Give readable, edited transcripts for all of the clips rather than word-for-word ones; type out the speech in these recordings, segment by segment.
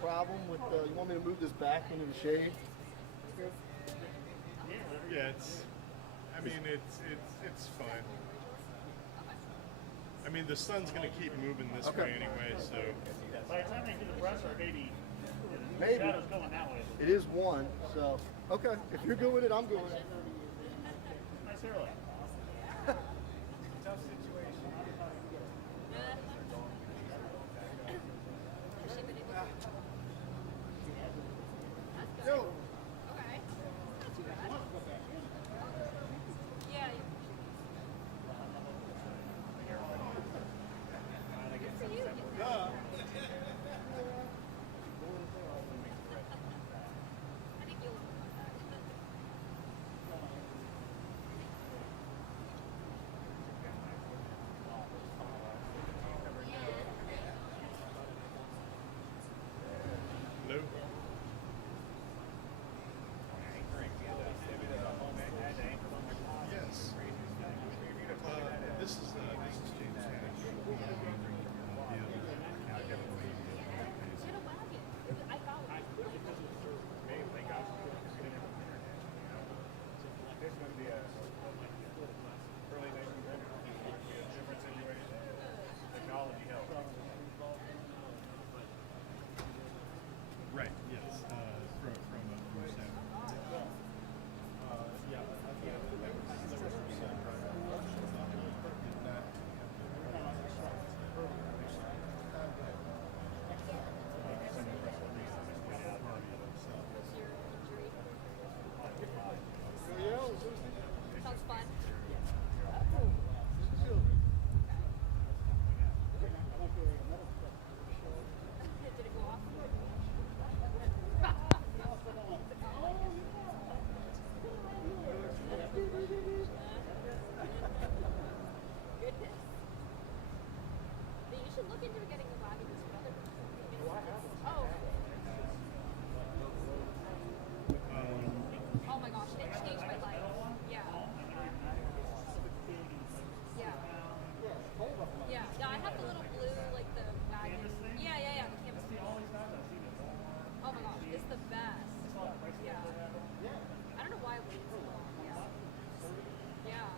problem with, you want me to move this back into the shade? Yeah, I mean, it's fine. I mean, the sun's going to keep moving this way anyway, so. By the time they do the brush, maybe the Maybe. shadow's going that way. It is 1, so, okay. If you're good with it, I'm good with it. Nice early. Tough situation. Yo. Okay. Not too bad. Yeah. Good for you. I think you'll love that. Hello? Yes. This is James Cash. Get a wagon. I thought There's going to be a early 1900s, different situation. Technology helps. Right, yes. From Sam. sounds fun. Did it go off? Goodness. You should look into getting a wagon for other Oh. Oh my gosh, it changed my life. Yeah. Yeah. Yeah. Yeah, I have the little blue, like the wagon. Yeah, the canvas. Oh my gosh, it's the best. Yeah. I don't know why I waited so long. Yeah. Yeah.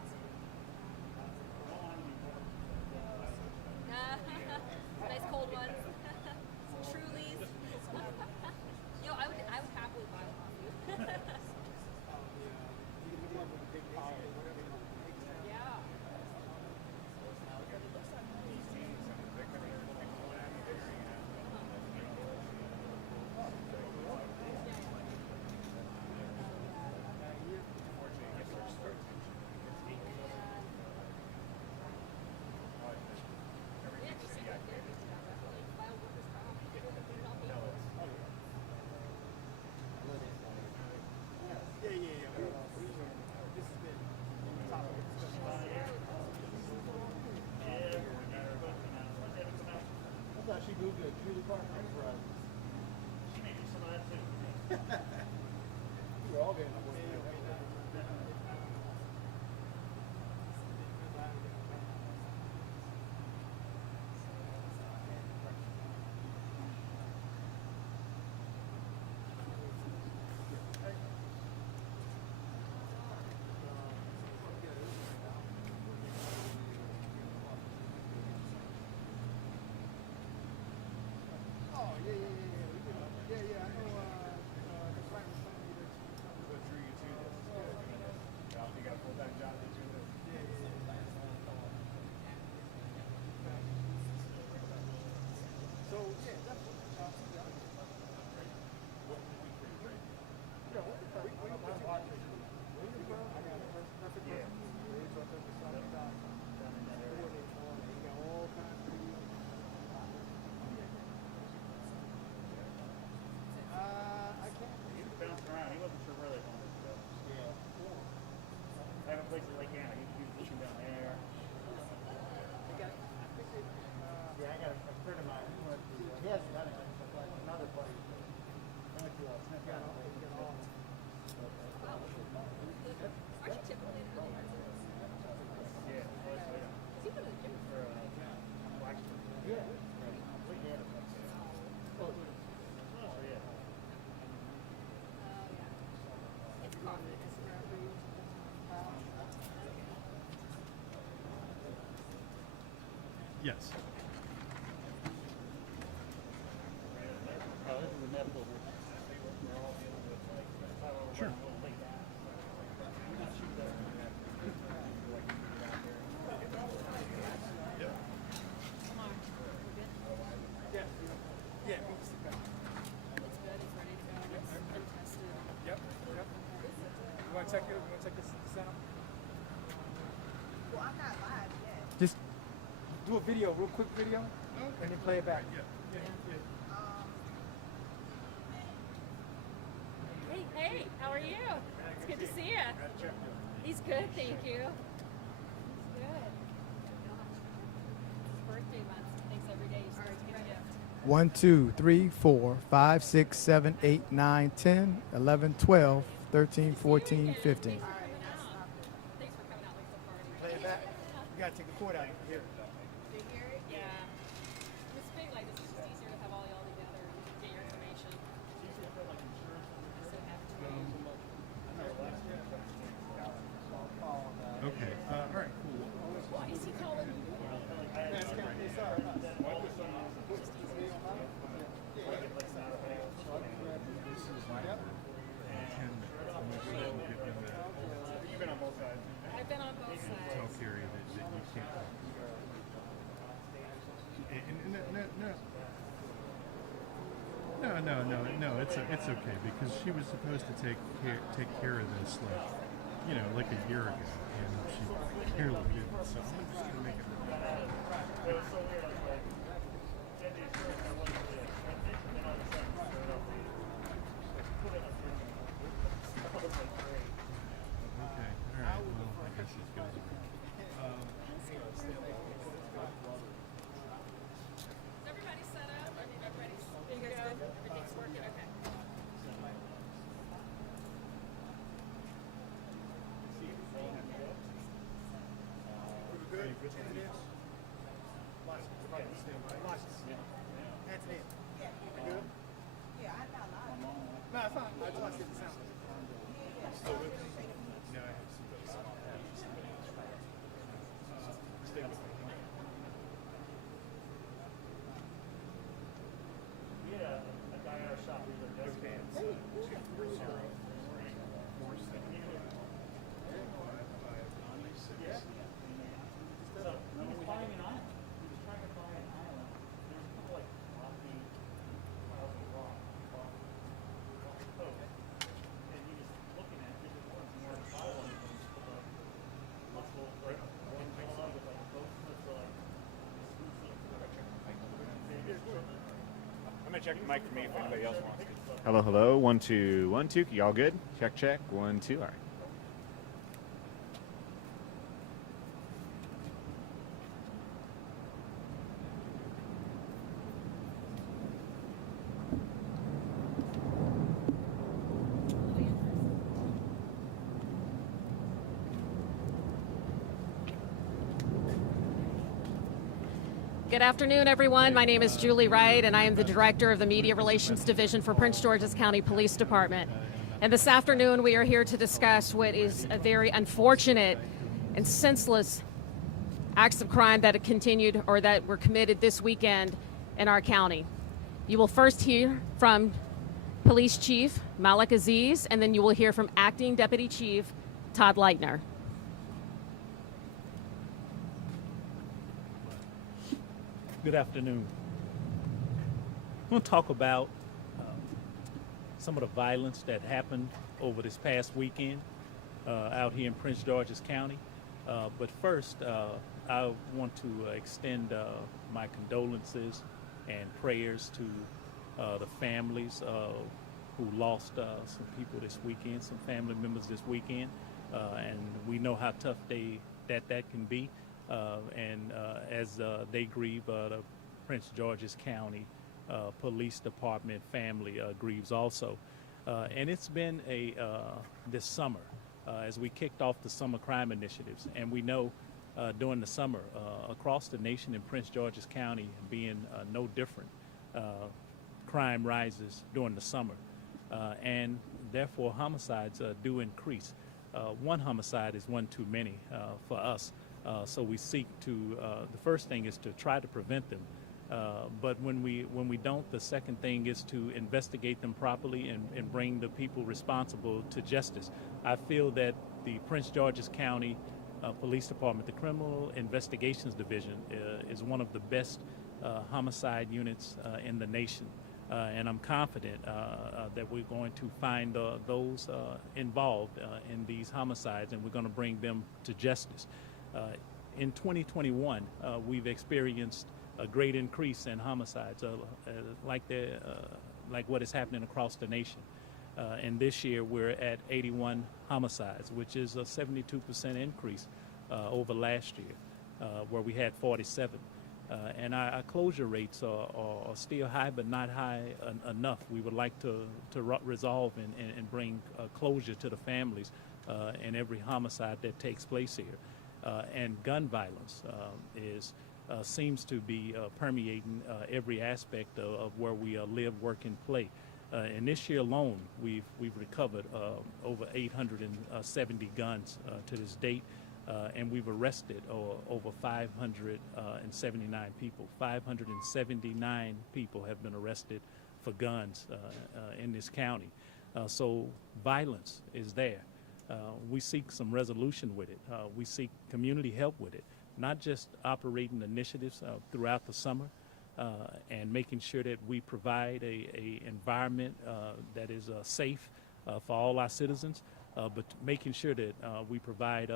Nice cold one. Truly's. Yo, I would happily buy one off you. Yeah. This has been top of the discussion. I thought she moved to a Julie Park Enterprise. She may do some of that too. We're all getting away. Oh, yeah. I know, the client was telling me that she was Yes. Oh, this is a medical. Sure. Yeah, we can sit back. It's good. It's ready to go. It's been tested. Yep. You want to check it? You want to check this out? Well, I'm not live yet. Just do a video, real quick video, and then play it back. Hey, hey, how are you? It's good to see you. He's good, thank you. He's good. It's birthday month. Thanks every day. You start to get a gift. 1, 2, 3, 4, 5, 6, 7, 8, 9, 10, 11, 12, 13, 14, 15. Thanks for coming out. Thanks for coming out like so far. Play it back. You gotta take the cord out here. Yeah. It's big like this. It's just easier to have all y'all together and get your information. So happy to meet you. Okay. All right. Cool. Why is he calling? You've been on both sides. I've been on both Tell sides. Carrie that you can't. No. It's okay because she was supposed to take care of this like a year ago, and she clearly didn't. So I'm just gonna make it. It was so weird. I was like, get the insurance. I wanted to transition, then all of a sudden, started up the put it up here. I was like, great. Okay. All right. Well, I guess it's good. Is everybody set up? I mean, everybody's good. Everything's working. Okay. Yeah, I'm not live. No, it's fine. I just want to see the sound. We had a guy in our shop. He was like, that's So he was buying an island. He was trying to buy an island. There was a couple like lofty piles of rock off the coast. And he was looking at different ones. He wanted to buy one of them. Let's go like one going on with like a boat. Let's go like I'm gonna check the mic for me if anybody else wants to. Hello, hello. 1, 2, 1, 2. Y'all good? Check, check. 1, 2. All right. Good afternoon, everyone. My name is Julie Wright, and I am the Director of the Media Relations Division for Prince George's County Police Department. And this afternoon, we are here to discuss what is a very unfortunate and senseless acts of crime that have continued or that were committed this weekend in our county. You will first hear from Police Chief Malik Aziz, and then you will hear from Acting Deputy Chief Todd Leitner. Good afternoon. I want to talk about some of the violence that happened over this past weekend out here in Prince George's County. But first, I want to extend my condolences and prayers to the families who lost some people this weekend, some family members this weekend. And we know how tough that can be. As they grieve, the Prince George's County Police Department family grieves also. And it's been this summer as we kicked off the summer crime initiatives. And we know during the summer across the nation in Prince George's County being no different, crime rises during the summer. And therefore homicides do increase. One homicide is one too many for us. So we seek to, the first thing is to try to prevent them. But when we don't, the second thing is to investigate them properly and bring the people responsible to justice. I feel that the Prince George's County Police Department, the Criminal Investigations Division, is one of the best homicide units in the nation. And I'm confident that we're going to find those involved in these homicides, and we're going to bring them to justice. In 2021, we've experienced a great increase in homicides, like what is happening across the nation. And this year we're at 81 homicides, which is a 72% increase over last year, where we had 47. And our closure rates are still high, but not high enough. We would like to resolve and bring closure to the families in every homicide that takes place here. And gun violence seems to be permeating every aspect of where we live, work, and play. In this year alone, we've recovered over 870 guns to this date. And we've arrested over 579 people. 579 people have been arrested for guns in this county. So violence is there. We seek some resolution with it. We seek community help with it, not just operating initiatives throughout the summer and making sure that we provide a environment that is safe for all our citizens, but making sure that we provide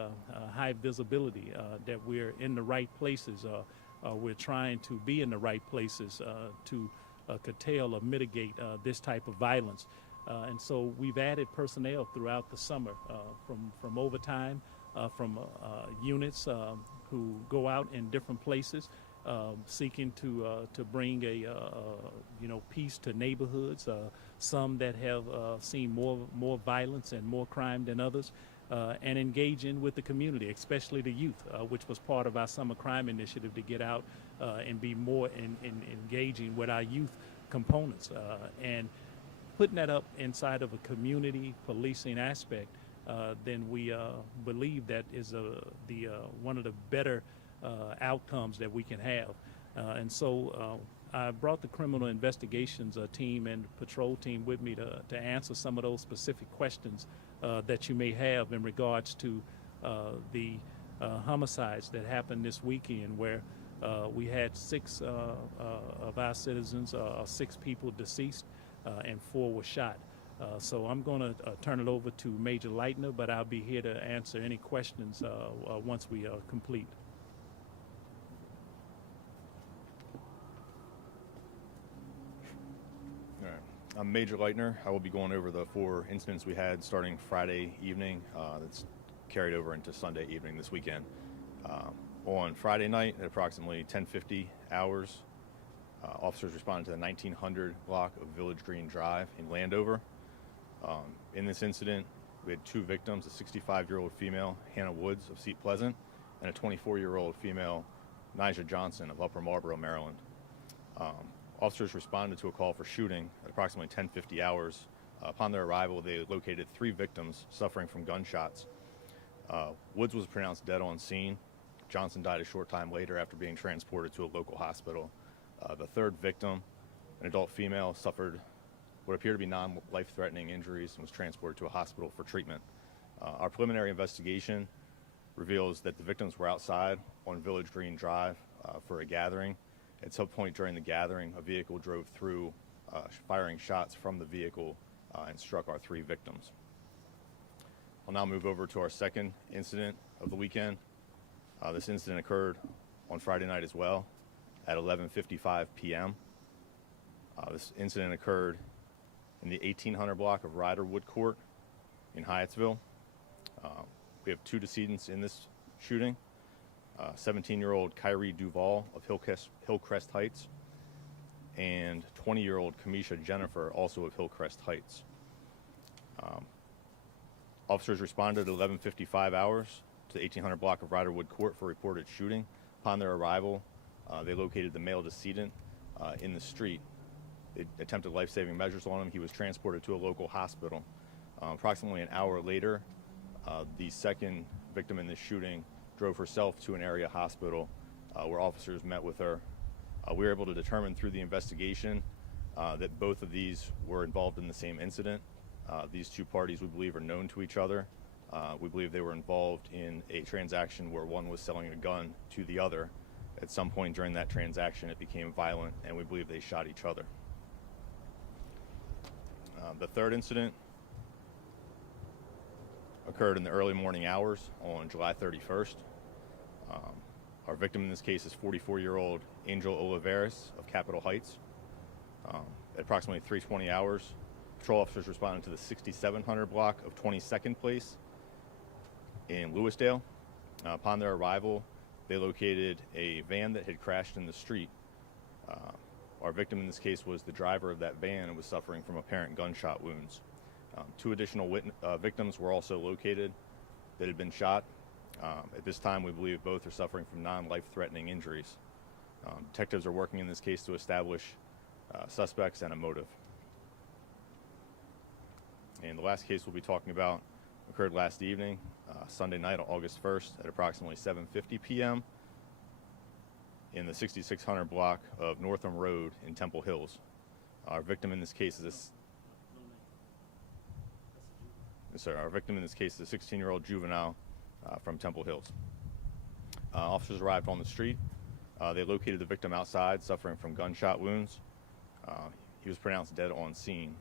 high visibility, that we're in the right places. We're trying to be in the right places to curtail or mitigate this type of violence. And so we've added personnel throughout the summer from overtime, from units who go out in different places, seeking to bring peace to neighborhoods. Some that have seen more violence and more crime than others, and engaging with the community, especially the youth, which was part of our summer crime initiative, to get out and be more in engaging with our youth components, and putting that up inside of a community policing aspect. Then we believe that is one of the better outcomes that we can have. And so I brought the criminal investigations team and patrol team with me to answer some of those specific questions that you may have in regards to the homicides that happened this weekend, where we had 6 of our citizens, 6 people deceased, and 4 were shot. So I'm going to turn it over to Major Leitner, but I'll be here to answer any questions once we complete. All right. I'm Major Leitner. I will be going over the 4 incidents we had starting Friday evening that's carried over into Sunday evening this weekend. On Friday night at approximately 10:50 hours, officers responded to the 1900 block of Village Green Drive in Landover. In this incident, we had 2 victims, a 65-year-old female, Hannah Woods of Seat Pleasant, and a 24-year-old female, Nija Johnson of Upper Marlboro, Maryland. Officers responded to a call for shooting at approximately 10:50 hours. Upon their arrival, they located 3 victims suffering from gunshots. Woods was pronounced dead on scene. Johnson died a short time later after being transported to a local hospital. The 3rd victim, an adult female, suffered what appeared to be non-life-threatening injuries and was transported to a hospital for treatment. Our preliminary investigation reveals that the victims were outside on Village Green Drive for a gathering. At some point during the gathering, a vehicle drove through, firing shots from the vehicle and struck our 3 victims. I'll now move over to our second incident of the weekend. This incident occurred on Friday night as well at 11:55 p.m. This incident occurred in the 1800 block of Riderwood Court in Hyattsville. We have 2 decedents in this shooting. 17-year-old Kyrie Duval of Hillcrest Heights and 20-year-old Kamisha Jennifer, also of Hillcrest Heights. Officers responded at 11:55 hours to the 1800 block of Riderwood Court for reported shooting. Upon their arrival, they located the male decedent in the street. They attempted life-saving measures on him. He was transported to a local hospital. Approximately an hour later, the second victim in this shooting drove herself to an area hospital where officers met with her. We were able to determine through the investigation that both of these were involved in the same incident. These two parties, we believe, are known to each other. We believe they were involved in a transaction where one was selling a gun to the other. At some point during that transaction, it became violent, and we believe they shot each other. The third incident occurred in the early morning hours on July 31st. Our victim in this case is 44-year-old Angel Olivares of Capitol Heights. At approximately 3:20 hours, patrol officers responded to the 6700 block of 22nd Place in Lewisdale. Upon their arrival, they located a van that had crashed in the street. Our victim in this case was the driver of that van and was suffering from apparent gunshot wounds. Two additional victims were also located that had been shot. At this time, we believe both are suffering from non-life-threatening injuries. Detectives are working in this case to establish suspects and a motive. And the last case we'll be talking about occurred last evening, Sunday night on August 1st at approximately 7:50 p.m. in the 6600 block of Northam Road in Temple Hills. Our victim in this case is a 16-year-old juvenile from Temple Hills. Officers arrived on the street. They located the victim outside, suffering from gunshot wounds. He was pronounced dead on scene.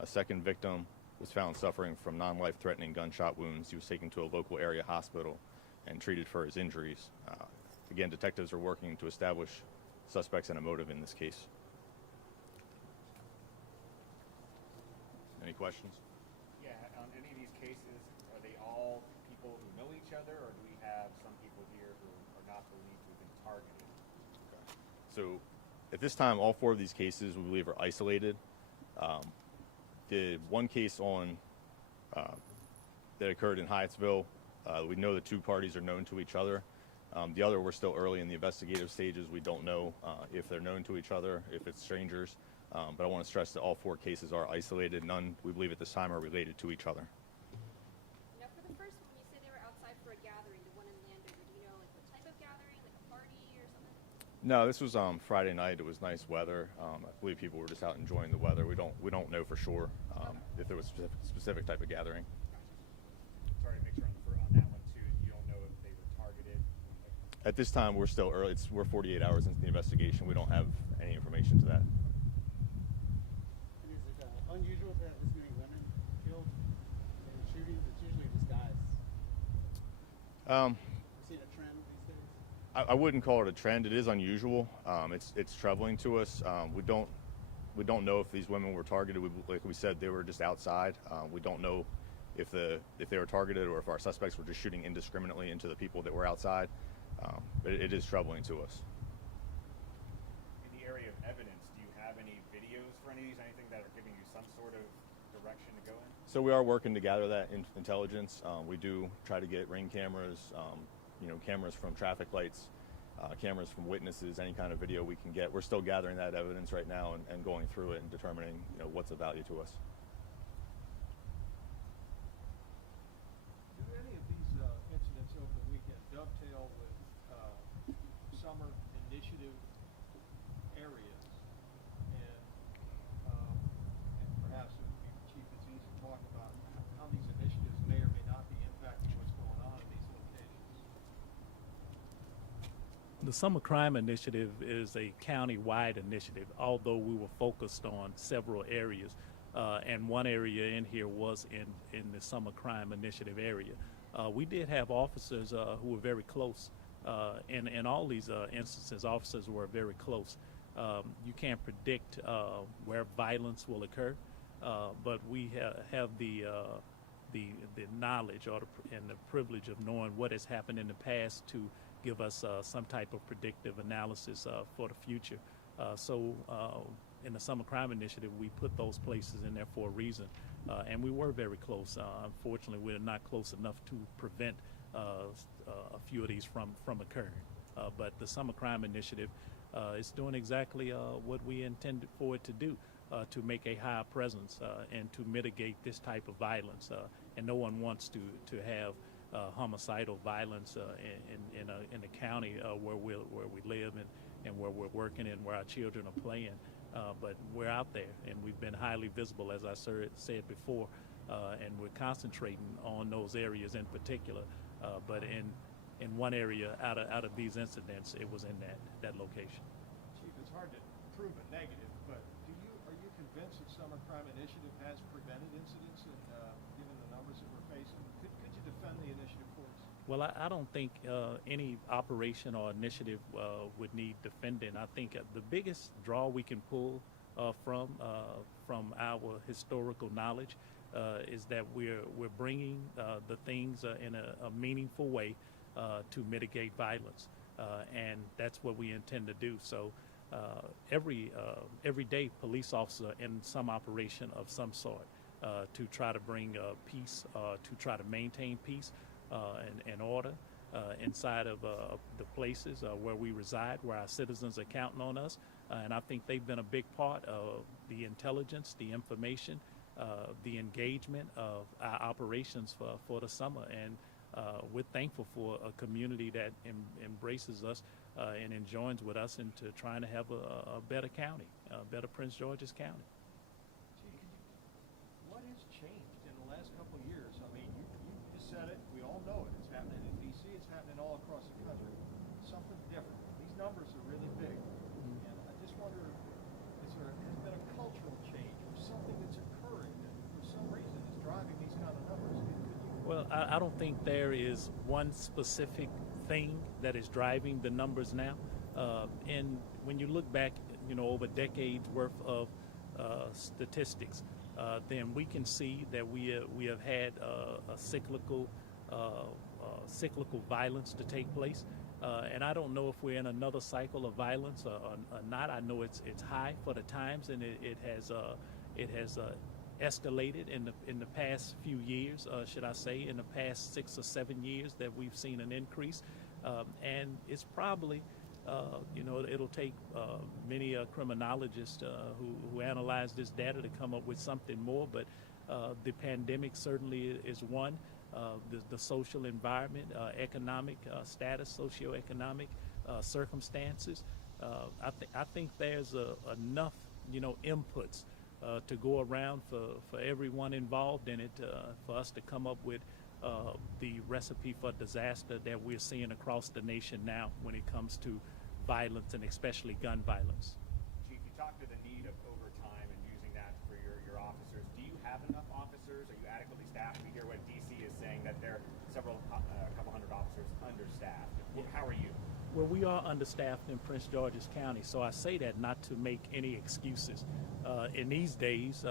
A second victim was found suffering from non-life-threatening gunshot wounds. He was taken to a local area hospital and treated for his injuries. Again, detectives are working to establish suspects and a motive in this case. Any questions? Yeah, on any of these cases, are they all people who know each other, or do we have some people here who are not believed to have been targeted? Okay. So at this time, all four of these cases we believe are isolated. The one case that occurred in Hyattsville, we know the two parties are known to each other. The other, we're still early in the investigative stages. We don't know if they're known to each other, if it's strangers. But I want to stress that all four cases are isolated. None, we believe at this time, are related to each other. Now, for the first one, you say they were outside for a gathering, the one in Landover. Do you know like what type of gathering, like a party or something? No, this was Friday night. It was nice weather. I believe people were just out enjoying the weather. We don't know for sure if there was a specific type of gathering. Sorry to make sure on that one too, you don't know if they were targeted. At this time, we're still early. We're 48 hours into the investigation. We don't have any information to that. And is it unusual to have this many women killed in shootings? It's usually just guys. Seen a trend these days? I wouldn't call it a trend. It is unusual. It's troubling to us. We don't know if these women were targeted. Like we said, they were just outside. We don't know if they were targeted or if our suspects were just shooting indiscriminately into the people that were outside. But it is troubling to us. In the area of evidence, do you have any videos for any of these, anything that are giving you some sort of direction to go in? So we are working to gather that intelligence. We do try to get ring cameras, cameras from traffic lights, cameras from witnesses, any kind of video we can get. We're still gathering that evidence right now and going through it and determining what's of value to us. Do any of these incidents over the weekend dovetail with summer initiative areas? And perhaps it would be, Chief, it's easy to talk about how these initiatives may or may not be impacting what's going on in these locations. The Summer Crime Initiative is a county-wide initiative, although we were focused on several areas. And one area in here was in the Summer Crime Initiative area. We did have officers who were very close. In all these instances, officers were very close. You can't predict where violence will occur, but we have the knowledge and the privilege of knowing what has happened in the past to give us some type of predictive analysis for the future. So in the Summer Crime Initiative, we put those places in there for a reason, and we were very close. Unfortunately, we're not close enough to prevent a few of these from occurring. But the Summer Crime Initiative is doing exactly what we intended for it to do, to make a higher presence and to mitigate this type of violence. And no one wants to have homicidal violence in the county where we live and where we're working and where our children are playing. But we're out there, and we've been highly visible, as I said before, and we're concentrating on those areas in particular. But in one area out of these incidents, it was in that location. Chief, it's hard to prove a negative, but are you convinced that Summer Crime Initiative has prevented incidents, and given the numbers that we're facing? Could you defend the initiative for us? Well, I don't think any operation or initiative would need defending. I think the biggest draw we can pull from our historical knowledge is that we're bringing the things in a meaningful way to mitigate violence, and that's what we intend to do. So every day, police officer in some operation of some sort to try to bring peace, to try to maintain peace and order inside of the places where we reside, where our citizens are counting on us. And I think they've been a big part of the intelligence, the information, the engagement of our operations for the summer. And we're thankful for a community that embraces us and enjoins with us into trying to have a better county, a better Prince George's County. What has changed in the last couple of years? I mean, you said it. We all know it. It's happening in D.C. It's happening all across the country. Something different. These numbers are really big. And I just wonder, has been a cultural change or something that's occurring that for some reason is driving these kind of numbers? Well, I don't think there is one specific thing that is driving the numbers now. And when you look back, over decades worth of statistics, then we can see that we have had a cyclical violence to take place. And I don't know if we're in another cycle of violence or not. I know it's high for the times, and it has escalated in the past few years, should I say, in the past 6 or 7 years that we've seen an increase. And it's probably, it'll take many criminologists who analyze this data to come up with something more, but the pandemic certainly is one. The social environment, economic status, socioeconomic circumstances. I think there's enough, inputs to go around for everyone involved in it for us to come up with the recipe for disaster that we're seeing across the nation now when it comes to violence and especially gun violence. Chief, you talked to the need of overtime and using that for your officers. Do you have enough officers? Are you adequately staffed? We hear what DC is saying, that they're a couple hundred officers understaffed. How are you? Well, we are understaffed in Prince George's County, so I say that not to make any excuses. In these days,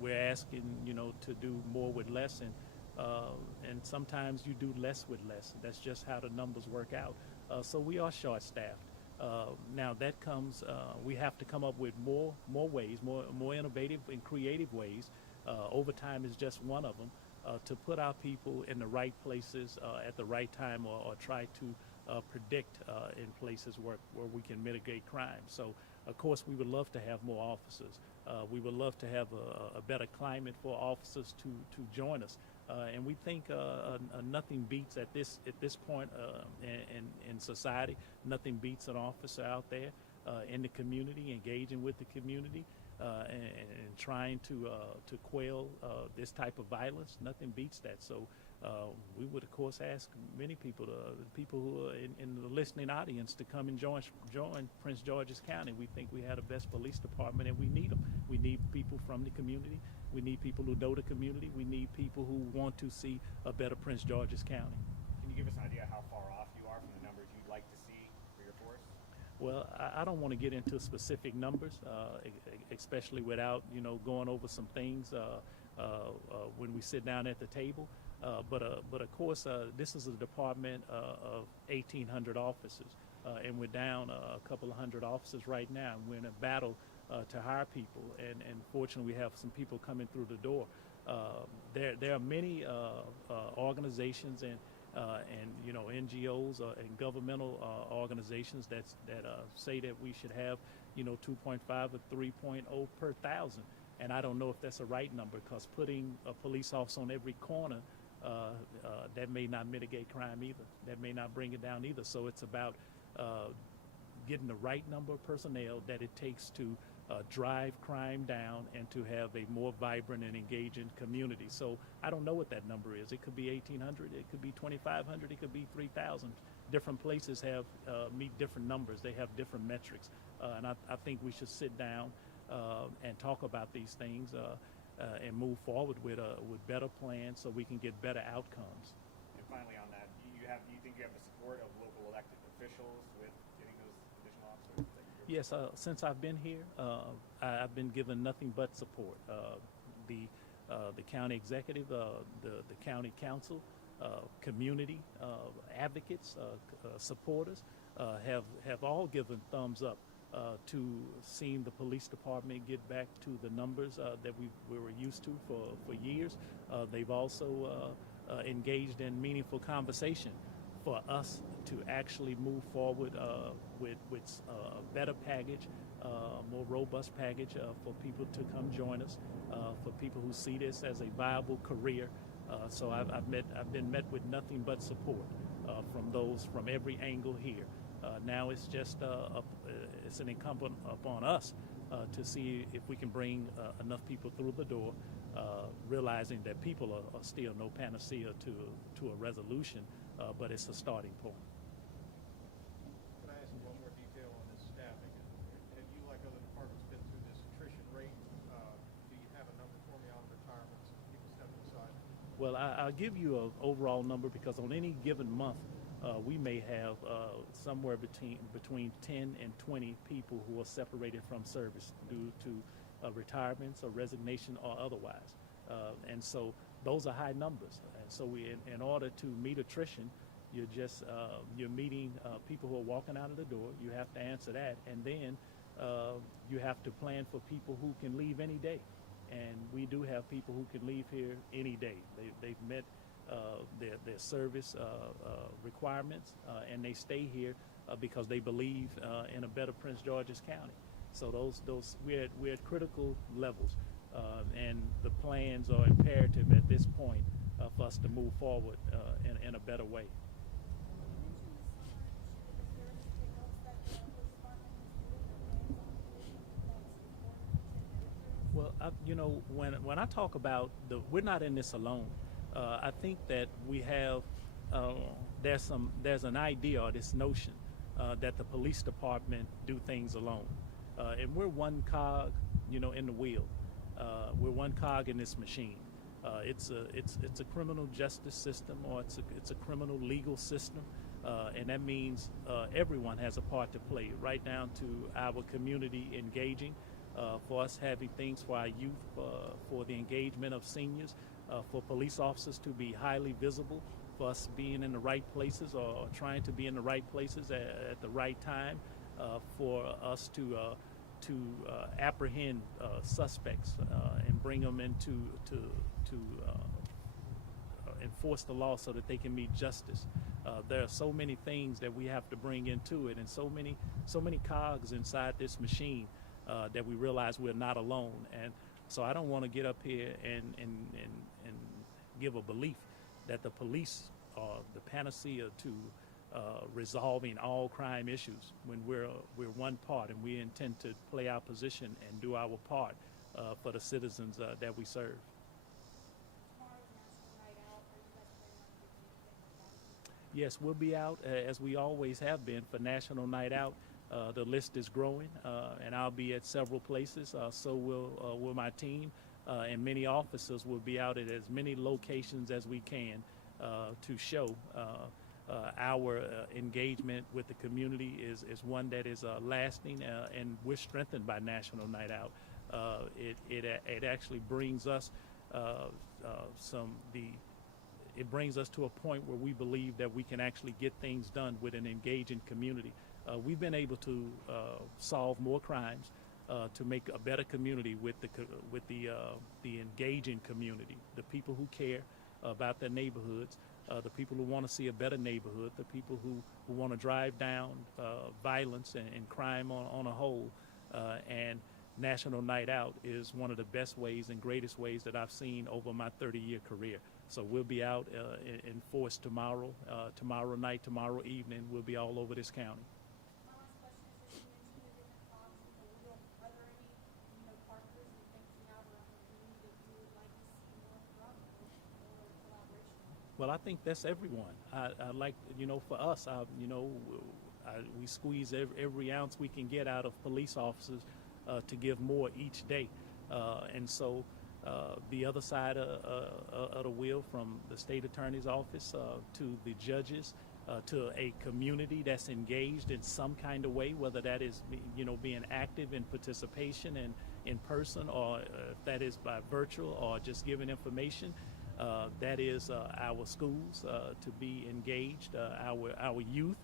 we're asking, to do more with less, and sometimes you do less with less. That's just how the numbers work out. So we are short-staffed. Now that comes, we have to come up with more ways, more innovative and creative ways. Overtime is just one of them, to put our people in the right places at the right time, or try to predict in places where we can mitigate crime. So, of course, we would love to have more officers. We would love to have a better climate for officers to join us. And we think nothing beats at this point in society. Nothing beats an officer out there in the community, engaging with the community, and trying to quell this type of violence. Nothing beats that. So we would, of course, ask many people, people who are in the listening audience, to come and join Prince George's County. We think we have the best police department, and we need them. We need people from the community. We need people who know the community. We need people who want to see a better Prince George's County. Can you give us an idea how far off you are from the numbers you'd like to see for your force? Well, I don't want to get into specific numbers, especially without, going over some things when we sit down at the table. But of course, this is a department of 1,800 officers, and we're down a couple of hundred officers right now. We're in a battle to hire people, and fortunately, we have some people coming through the door. There are many organizations and NGOs and governmental organizations that say that we should have 2.5 or 3.0 per thousand, and I don't know if that's a right number, because putting a police officer on every corner that may not mitigate crime either. That may not bring it down either. So it's about getting the right number of personnel that it takes to drive crime down and to have a more vibrant and engaging community. So I don't know what that number is. It could be 1,800, it could be 2,500, it could be 3,000. Different places have meet different numbers. They have different metrics, and I think we should sit down and talk about these things and move forward with better plans so we can get better outcomes. And finally, on that, do you think you have the support of local elected officials with getting those additional officers? Yes, since I've been here, I've been given nothing but support. The county executive, the county council, community advocates, supporters have all given thumbs up to seeing the police department get back to the numbers that we were used to for years. They've also engaged in meaningful conversation for us to actually move forward with a better package, more robust package for people to come join us, for people who see this as a viable career. So I've been met with nothing but support from every angle here. Now it's just it's an incumbent upon us to see if we can bring enough people through the door, realizing that people are still no panacea to a resolution, but it's a starting point. Can I ask you one more detail on this staffing? Have you, like other departments, been through this attrition rate? Do you have a number for me on retirements, people stepping aside? Well, I'll give you an overall number because on any given month, we may have somewhere between 10 and 20 people who are separated from service due to retirements or resignation or otherwise. And so those are high numbers. And so in order to meet attrition, you're meeting people who are walking out of the door. You have to answer that. And then you have to plan for people who can leave any day. And we do have people who can leave here any day. They've met their service requirements, and they stay here because they believe in a better Prince George's County. So we're at critical levels, and the plans are imperative at this point for us to move forward in a better way. Well, when I talk about we're not in this alone. I think that we have there's an idea or this notion that the police department do things alone, and we're one cog, in the wheel. We're one cog in this machine. It's a criminal justice system, or it's a criminal legal system, and that means everyone has a part to play, right down to our community engaging. For us having things for our youth, for the engagement of seniors, for police officers to be highly visible, for us being in the right places or trying to be in the right places at the right time, for us to apprehend suspects and bring them into to enforce the law so that they can meet justice. There are so many things that we have to bring into it, and so many cogs inside this machine. That we realize we're not alone. And so I don't want to get up here and give a belief that the police are the panacea to resolving all crime issues, when we're one part, and we intend to play our position and do our part for the citizens that we serve. Yes, we'll be out as we always have been for National Night Out. The list is growing, and I'll be at several places. So will my team, and many officers will be out at as many locations as we can to show our engagement with the community is one that is lasting, and we're strengthened by National Night Out. It actually brings us it brings us to a point where we believe that we can actually get things done with an engaging community. We've been able to solve more crimes, to make a better community with the engaging community, the people who care about their neighborhoods, the people who want to see a better neighborhood, the people who want to drive down violence and crime on a whole. And National Night Out is one of the best ways and greatest ways that I've seen over my 30-year career. So we'll be out in force tomorrow, tomorrow night, tomorrow evening. We'll be all over this county. My last question is, you mentioned the different fogs in the wheel. Are there any, partners and things now around the community that you would like to see more from or collaboration? Well, I think that's everyone. I like, for us, we squeeze every ounce we can get out of police officers to give more each day. And so the other side of the wheel, from the state attorney's office to the judges, to a community that's engaged in some kind of way, whether that is, being active in participation and in person, or if that is by virtual or just giving information. That is our schools to be engaged, our youth,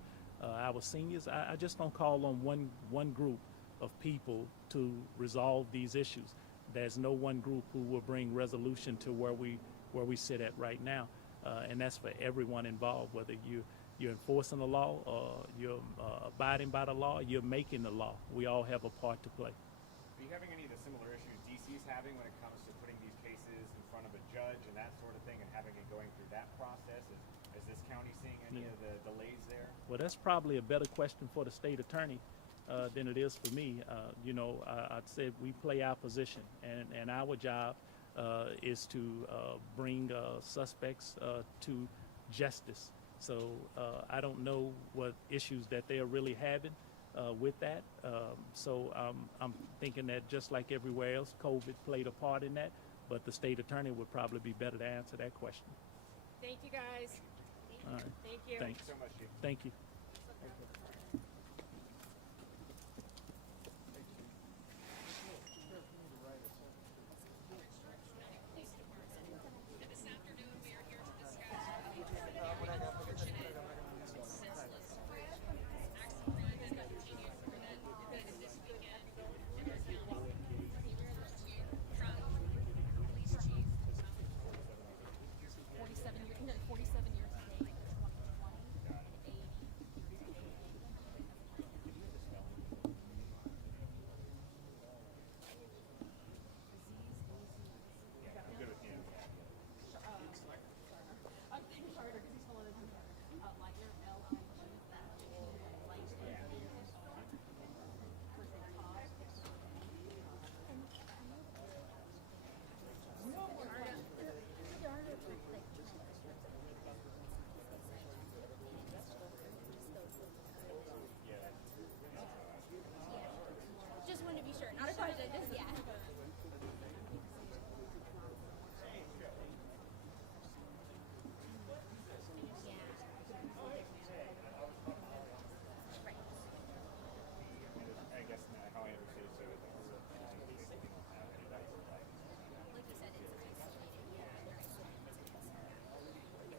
our seniors. I just don't call on one group of people to resolve these issues. There's no one group who will bring resolution to where we sit at right now, and that's for everyone involved. Whether you're enforcing the law or you're abiding by the law, you're making the law. We all have a part to play. Are you having any of the similar issues DC's having when it comes to putting these cases in front of a judge and that sort of thing, and having it going through that process? Is this county seeing any of the delays there? Well, that's probably a better question for the state attorney than it is for me. I'd say we play our position, and our job is to bring suspects to justice. So I don't know what issues that they're really having with that. So I'm thinking that just like everywhere else, COVID played a part in that, but the state attorney would probably be better to answer that question. Thank you, guys. All right. Thank you. Thanks. So much, Chief. Thank you. Just wanted to be sure. Not a question, just yeah. I guess how I understood it, so that they don't have any like Like you said, it's isolated. Yeah, they're isolated.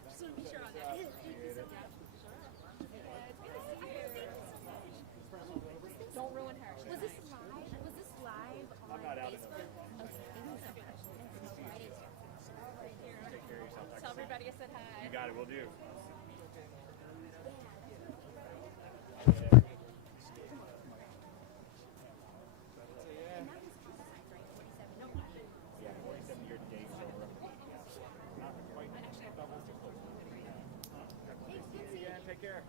Just want to be sure on that. Thank you so much. Don't ruin her. Was this live? Was this live on not out in Facebook? the Okay, thank you so much. take care of yourself. Tell everybody I said hi. You got it, we'll do. Yeah, 47 year to date, so we're up to 80 now. Not quite double, just close. See you again, take care.